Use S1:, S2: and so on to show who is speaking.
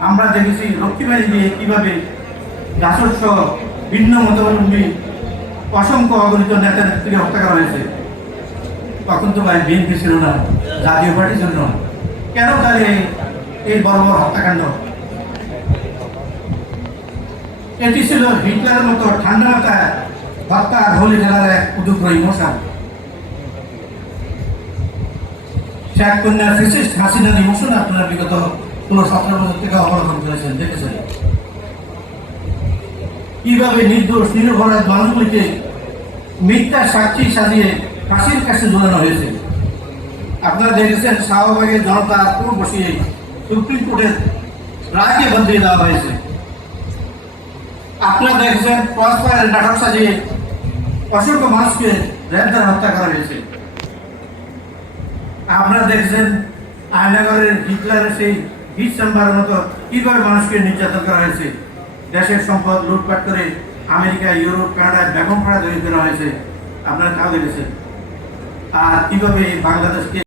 S1: আমরা দেখেছি লক্ষ্মীবাড়ি দিয়ে কীভাবে জাসদ ভিন্ন মতাবলম্বী অসংখ্য অগণিত নেতা নেত্রীকে হত্যা করা হয়েছে। তখন তো ভাই বিএনপি ছিল না, জাতীয় পার্টি ছিল না। কেন তাহলে এই- বড় বড় হত্যাকাণ্ড? এটি ছিল হিটলারের মতো ঠান্ডা মাথায় হত্যা হোলি খেলার এক উদুগ্র ইমোশন শেখ কন্যার ফিসিস্ট হাসিনার ইমোশন আপনারা বিগত সতেরো বছর থেকে অবলোকন করেছেন দেখেছেন? কীভাবে নির্দোষ নিরপরাধ মানুষগুলিকে মিথ্যা সাক্ষী সাজিয়ে ফাঁসির কাছে ঝুলানো হয়েছে? আপনারা দেখেছেন শাহবাগের জনতা আক্রমণ বসিয়ে সুপ্রিম কোর্টের রায়কে বদলিয়ে দেওয়া হয়েছে। আপনারা দেখেছেন ক্রস নাটক সাজিয়ে অসংখ্য মানুষকে র্যান্ডার হত্যা করা হয়েছে। আপনারা দেখেছেন, আয়নাগরের হিটলারের সেই চেম্বারের মতো কীভাবে মানুষকে নির্যাতন করা হয়েছে? দেশের সম্পদ লুটপাট করে আমেরিকা, ইউরোপ, কানাডায় ব্যাপক ভাড়া তৈরি করা হয়েছে। আপনারা তাও দেখেছেন। আর কীভাবে বাংলাদেশকে